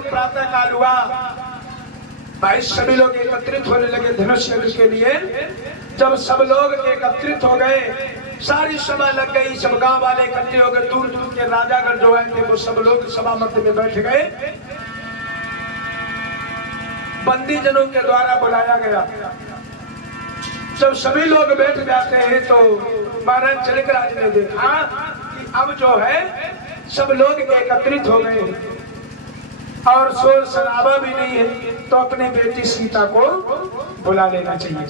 जब प्रातः काल हुआ, भाई सभी लोग एकत्रित होने लगे धनुष युद्ध के लिए। जब सब लोग एकत्रित हो गए, सारी सभा लग गई, सब गांव वाले इकट्ठे हो गए, दूर दूर के राजागण जो आए थे वो सब लोग सभा मध्य में बैठ गए। बंदी जनों के द्वारा बुलाया गया। जब सभी लोग बैठ जाते हैं तो महाराज जनकराज ने देखा कि अब जो है सब लोग एकत्रित हो गए और शोर शराबा भी नहीं है, तो अपनी बेटी सीता को बुला लेना चाहिए।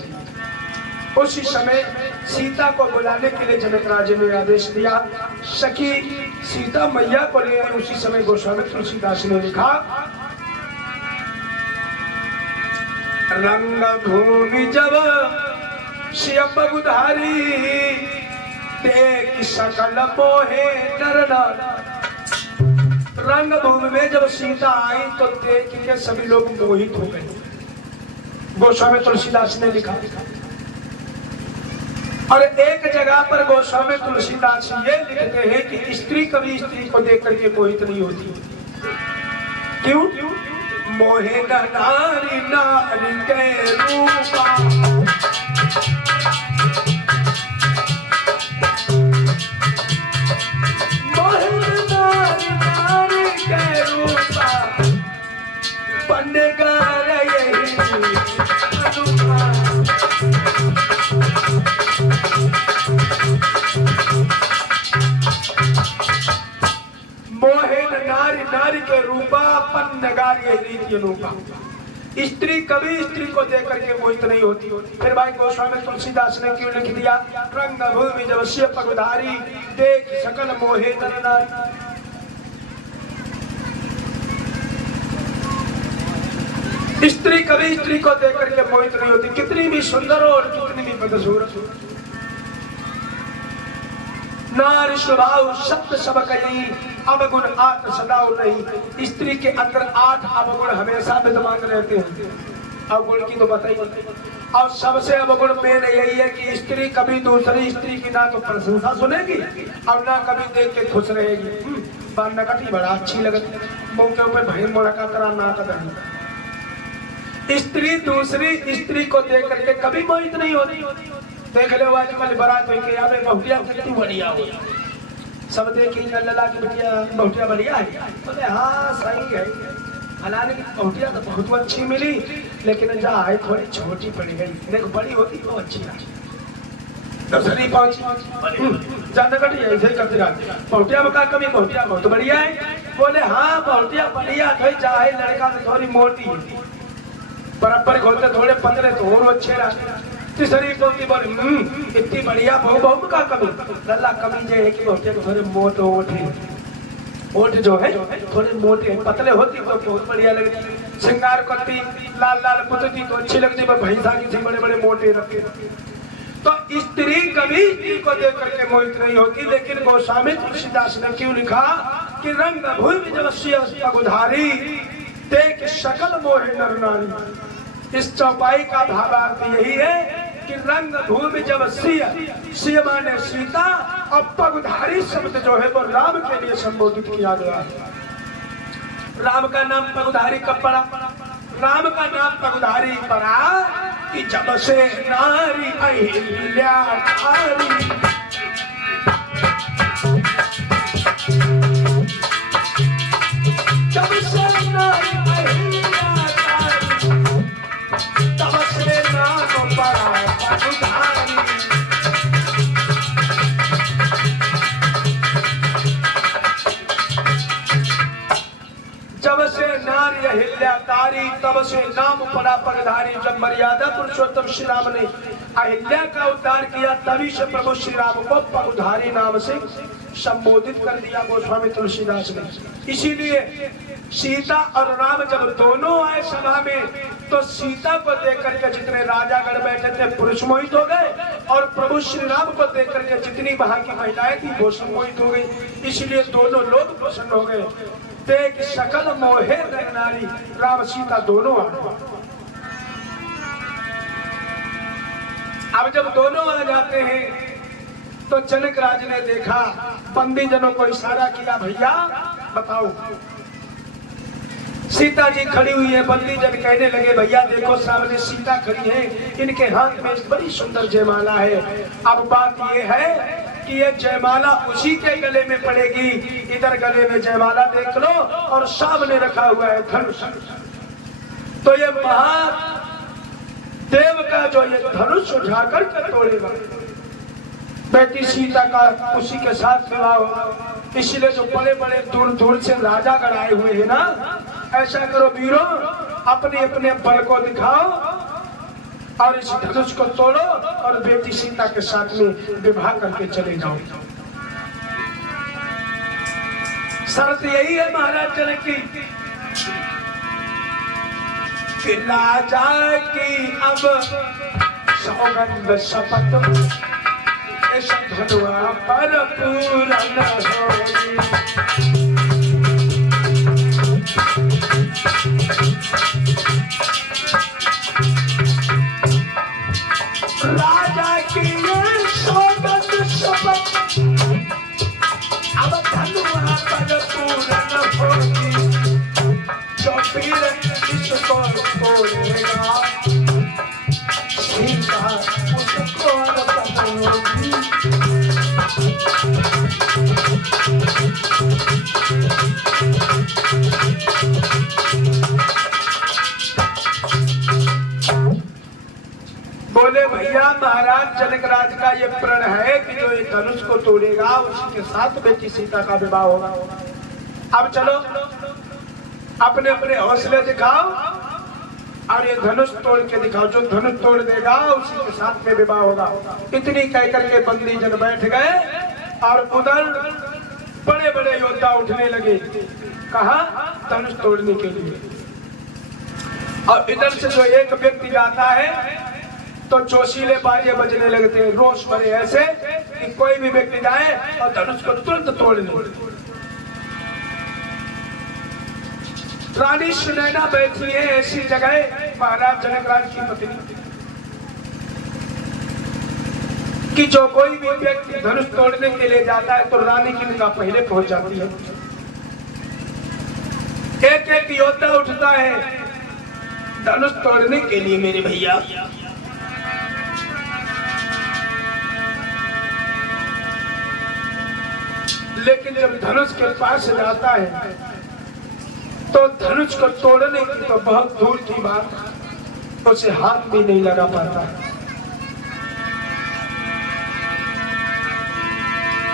उसी समय सीता को बुलाने के लिए जनकराज ने आदेश दिया। सखी सीता मैया को ले आई। उसी समय गोस्वामी तुलसीदास ने लिखा, रंग भूमि जब श्याम बुधारी, देख सकल मोहे नर नारी। रंग भूमि में जब सीता आई तो देख के सभी लोग मोहित हो गए। गोस्वामी तुलसीदास ने लिखा। और एक जगह पर गोस्वामी तुलसीदास ये लिखते हैं कि स्त्री कभी स्त्री को देख करके मोहित नहीं होती। क्यों? मोहे नारी नारी के रूपा, मोहे नारी नारी के रूपा, बनेगा यही अनुमान। मोहेन नारी नारी के रूपा, पन नगारी रीति अनुपा। स्त्री कभी स्त्री को देख करके मोहित नहीं होती। फिर भाई गोस्वामी तुलसीदास ने क्यों लिख दिया, रंग भूमि जब श्य पगधारी, देख सकल मोहे नर नारी। स्त्री कभी स्त्री को देख करके मोहित नहीं होती, कितनी भी सुंदर हो और कितनी भी बदसूरत हो। नारी स्वभाव सत्य सब कही, अवगुण आठ सदाओ नहीं। स्त्री के अंदर 8 अवगुण हमेशा विद्यमान रहते हैं। अवगुण की तो बताई। और सबसे अवगुण मेन यही है कि स्त्री कभी दूसरी स्त्री की ना तो प्रशंसा सुनेगी और ना कभी देख के खुश रहेगी। नकटी बड़ा अच्छी लगती, मुंह के ऊपर भैन मुड़का तरह ना कदर। स्त्री दूसरी स्त्री को देख करके कभी मोहित नहीं होती। देख लो आजकल बारात होके आवे, बहुटिया कितनी बढ़िया हो, सब देखी लल्ला की बिटिया बहुटिया बढ़िया है। बोले हाँ सही है, फलाने की बहुटिया तो बहुत अच्छी मिली, लेकिन जहाँ है थोड़ी छोटी पड़ गई। देखो बड़ी होती तो अच्छी है। दूसरी पहुंची जानकटी ऐसे ही करते रहा, बहुटिया में का कमी, बहुटिया बहुत बढ़िया है। बोले हाँ बहुटिया बढ़िया थी, चाहे लड़का तो थोड़ी मोटी बराबर खोलते थोड़े पतले तो और अच्छे रहा। तीसरी पोती बोले इतनी बढ़िया बहु का कमी, लल्ला कमी जो है कि बहुते थोड़े मोटे ओठ जो है थोड़े मोटे पतले होती तो बहुत बढ़िया लगती। श्रृंगार करती लाल लाल पुतती तो अच्छी लगती, पर भैंसा की थी बड़े बड़े मोटे रखते। तो स्त्री कभी स्त्री को देख करके मोहित नहीं होती। लेकिन गोस्वामी तुलसीदास ने क्यों लिखा कि रंग भूमि जब पगधारी, देख सकल मोहे नर नारी। इस चौपाई का भावार्थ यही है कि रंग भूमि जब सिय माने सीता, और पगधारी शब्द जो है वो राम के लिए संबोधित किया गया है। राम का नाम पगधारी कब पड़ा? राम का नाम पगधारी पड़ा कि जब से नारी अहिल्या तारी, जब से नारी अहिल्या तारी, तब से नाम पड़ा पगधारी। जब से नारी अहिल्या तारी, तब से नाम पड़ा पगधारी। जब मर्यादा पुरुषोत्तम श्री राम ने अहिल्या का उद्धार किया, तभी से प्रभु श्री राम को पगधारी नाम से संबोधित कर दिया गोस्वामी तुलसीदास ने। इसीलिए सीता और राम जब दोनों आए सभा में, तो सीता को देख करके जितने राजागण बैठे थे पुरुष मोहित हो गए, और प्रभु श्री राम को देख करके जितनी वहां की महिलाएं थी वो सम्मोहित हो गई। इसलिए दोनों लोग प्रसन्न हो गए। देख सकल मोहे नर नारी, राम सीता दोनों आ गए। अब जब दोनों आ जाते हैं तो जनक राज ने देखा, बंदी जनों को इशारा किया, भैया बताओ सीता जी खड़ी हुई है, बंदी जन कहने लगे भैया देखो सामने सीता खड़ी है, इनके हाथ में बड़ी सुंदर जयमाला है। अब बात ये है कि ये जयमाला उसी के गले में पड़ेगी, इधर गले में जयमाला देख लो और सामने रखा हुआ है धनुष। तो ये महादेव का जो ये धनुष उठाकर के तोड़ेगा, बेटी सीता का उसी के साथ विवाह होगा। इसलिए जो बड़े बड़े दूर दूर से राजागण आए हुए हैं ना, ऐसा करो वीरों, अपने अपने बल को दिखाओ और इस धनुष को तोड़ो और बेटी सीता के साथ में विवाह करके चले जाओ। शर्त यही है महाराज जनक की कि राजा की अब सौगंध शपथ इस धनुआ पर पूर्ण होगी। राजा की ये सौगंध शपथ अब धनुआ पर पूर्ण होगी। जो पीर इसको तोड़ेगा सीता उसको बताओगी। बोले भैया महाराज जनकराज का ये प्रण है कि जो ये धनुष को तोड़ेगा उसी के साथ बेटी सीता का विवाह होगा। अब चलो अपने अपने हौसले दिखाओ और ये धनुष तोड़ के दिखाओ। जो धनुष तोड़ देगा उसी के साथ में विवाह होगा। इतनी कह करके बंदी जन बैठ गए और उधर बड़े बड़े योद्धा उठने लगे, कहा धनुष तोड़ने के लिए। और इधर से जो एक व्यक्ति जाता है तो जोशीले बाजे बजने लगते हैं, रोष भरे ऐसे कि कोई भी व्यक्ति जाए और धनुष को तुरंत तोड़ ले। रानी सुनैना बैठी है ऐसी जगह, महाराज जनकराज की पत्नी, कि जो कोई भी व्यक्ति धनुष तोड़ने के लिए जाता है तो रानी की निगाह पहले पहुंच जाती है। एक एक योद्धा उठता है धनुष तोड़ने के लिए मेरे भैया। लेकिन जब धनुष के पास जाता है तो धनुष को तोड़ने की तो बहुत दूर की बात, उसे हाथ भी नहीं लगा पाता।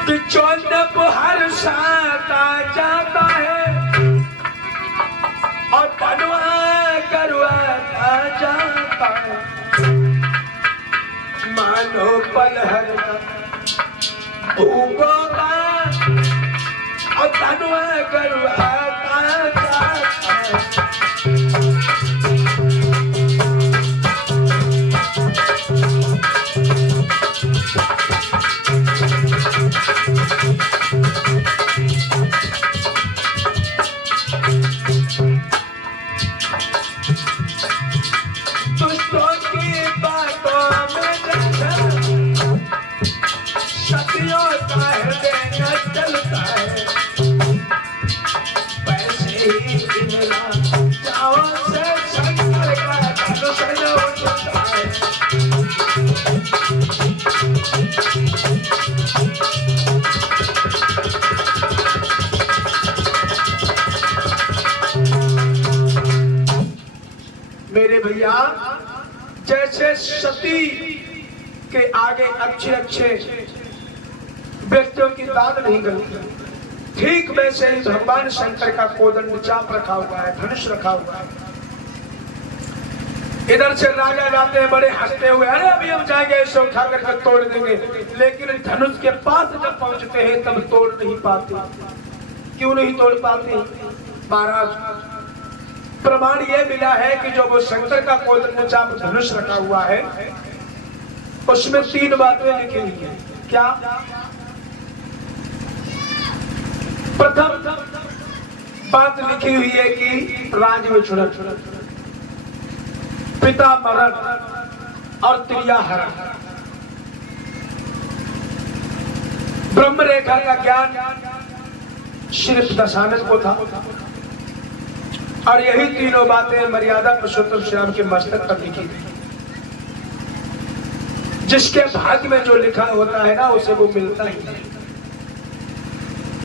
कि चौदह हर साता जाता है और धनुआ करवाता जाता है, मानो पलहर भूगोगा और धनुआ करवाता जाता है। दुष्टों की बातों में सतियों का हृदय न चलता है, वैसे ही जाओ से शंकर का धनुष उठता है। मेरे भैया जैसे सती के आगे अच्छे अच्छे व्यक्तियों की दाद नहीं गलती, ठीक वैसे ही भगवान शंकर का कोदंड चाप रखा हुआ है, धनुष रखा हुआ है। इधर से राजा जाते हैं बड़े हंसते हुए, अरे अभी हम जाएंगे ऐसे उठा करके तोड़ देंगे। लेकिन धनुष के पास जब पहुंचते हैं तब तोड़ नहीं पाते। क्यों नहीं तोड़ पाते महाराज? प्रमाण यह मिला है कि जो वो शंकर का कोदंड चाप धनुष रखा हुआ है उसमें 3 बातें लिखी हुई है। क्या? प्रथम बात लिखी हुई है कि राज में छुड़ा, पिता मरण और त्रिया हरण, ब्रह्म रेखा का ज्ञान सिर्फ दशानन को था। और यही तीनों बातें मर्यादा पुरुषोत्तम श्याम के मस्तक पर लिखी थी। जिसके भाग्य में जो लिखा होता है ना उसे वो मिलता ही है।